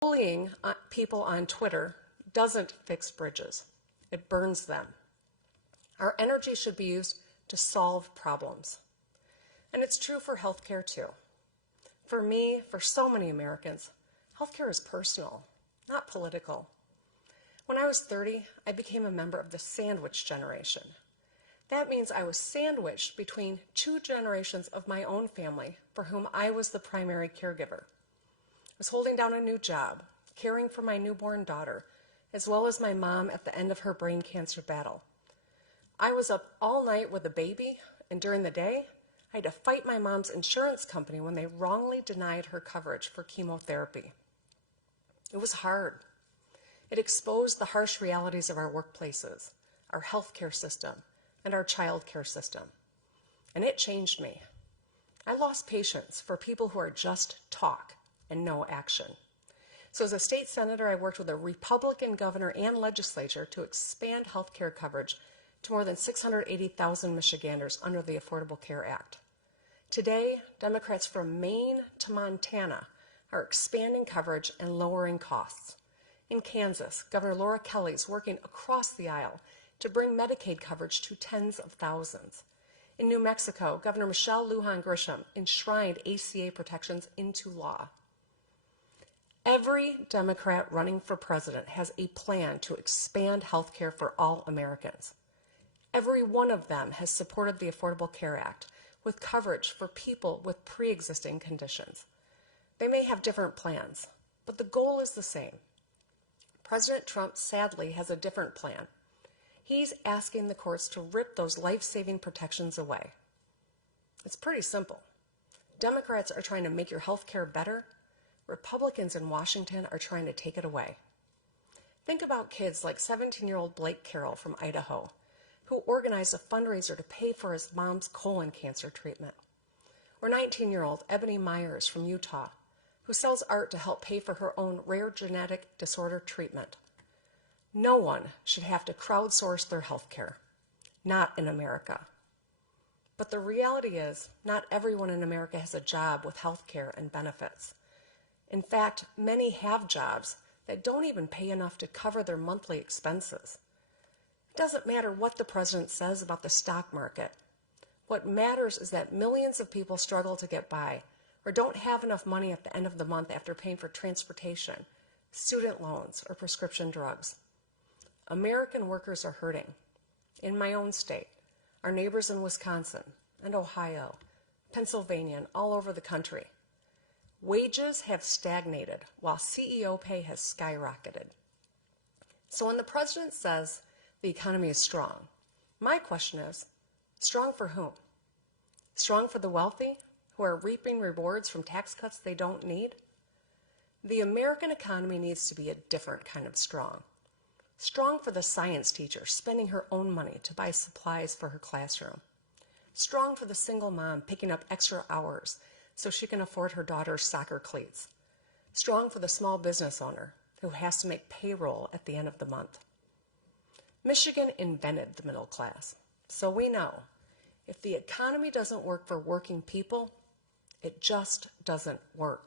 Bullying people on Twitter doesn't fix bridges. It burns them. Our energy should be used to solve problems. And it's true for healthcare too. For me, for so many Americans, healthcare is personal, not political. When I was 30, I became a member of the sandwich generation. That means I was sandwiched between two generations of my own family for whom I was the primary caregiver. I was holding down a new job, caring for my newborn daughter, as well as my mom at the end of her brain cancer battle. I was up all night with a baby, and during the day, I had to fight my mom's insurance company when they wrongly denied her coverage for chemotherapy. It was hard. It exposed the harsh realities of our workplaces, our healthcare system, and our child care system. And it changed me. I lost patience for people who are just talk and no action. So as a state senator, I worked with a Republican governor and legislature to expand health care coverage to more than 680,000 Michiganders under the Affordable Care Act. Today, Democrats from Maine to Montana are expanding coverage and lowering costs. In Kansas, Governor Laura Kelly is working across the aisle to bring Medicaid coverage to tens of thousands. In New Mexico, Governor Michelle Lujan Grisham enshrined ACA protections into law. Every Democrat running for president has a plan to expand health care for all Americans. Every one of them has supported the Affordable Care Act with coverage for people with pre-existing conditions. They may have different plans, but the goal is the same. President Trump sadly has a different plan. He's asking the courts to rip those life-saving protections away. It's pretty simple. Democrats are trying to make your health care better. Republicans in Washington are trying to take it away. Think about kids like 17-year-old Blake Carroll from Idaho, who organized a fundraiser to pay for his mom's colon cancer treatment. Or 19-year-old Ebony Myers from Utah, who sells art to help pay for her own rare genetic disorder treatment. No one should have to crowdsource their health care, not in America. But the reality is, not everyone in America has a job with health care and benefits. In fact, many have jobs that don't even pay enough to cover their monthly expenses. It doesn't matter what the president says about the stock market. What matters is that millions of people struggle to get by or don't have enough money at the end of the month after paying for transportation, student loans, or prescription drugs. American workers are hurting. In my own state, our neighbors in Wisconsin and Ohio, Pennsylvania, and all over the country. Wages have stagnated while CEO pay has skyrocketed. So when the president says the economy is strong, my question is, strong for whom? Strong for the wealthy who are reaping rewards from tax cuts they don't need? The American economy needs to be a different kind of strong. Strong for the science teacher spending her own money to buy supplies for her classroom. Strong for the single mom picking up extra hours so she can afford her daughter's soccer cleats. Strong for the small business owner who has to make payroll at the end of the month. Michigan invented the middle class, so we know if the economy doesn't work for working people, it just doesn't work.